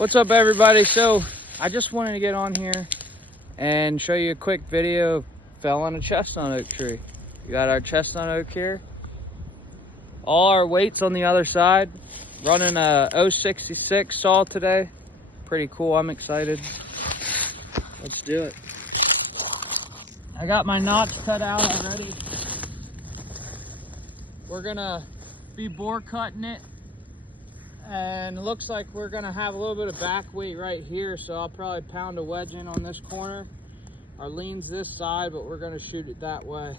What's up, everybody? So I just wanted to get on here and show you a quick video. Fell on a chestnut oak tree. We got our chestnut oak here, all our weights on the other side. Running a 066 saw today. Pretty cool. I'm excited. Let's do it. I got my knots cut out already. We're gonna be bore cutting it, and it looks like we're gonna have a little bit of back weight right here, so I'll probably pound a wedge in on this corner. Our lean's this side, but we're gonna shoot it that way.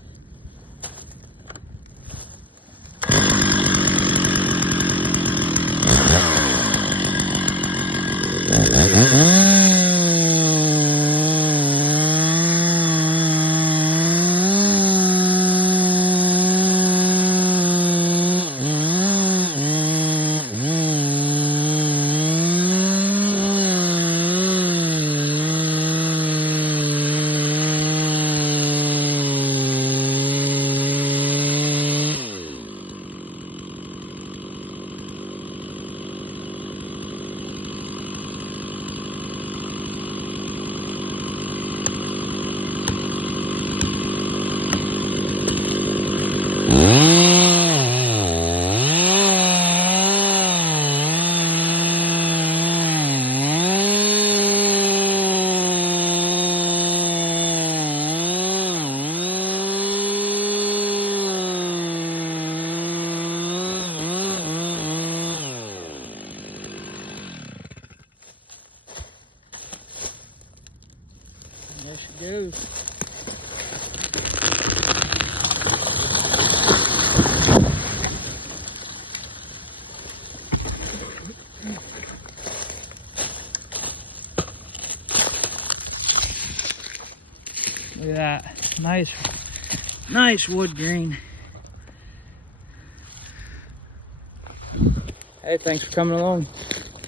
There she goes. Look at that. Nice wood grain. Hey, thanks for coming along.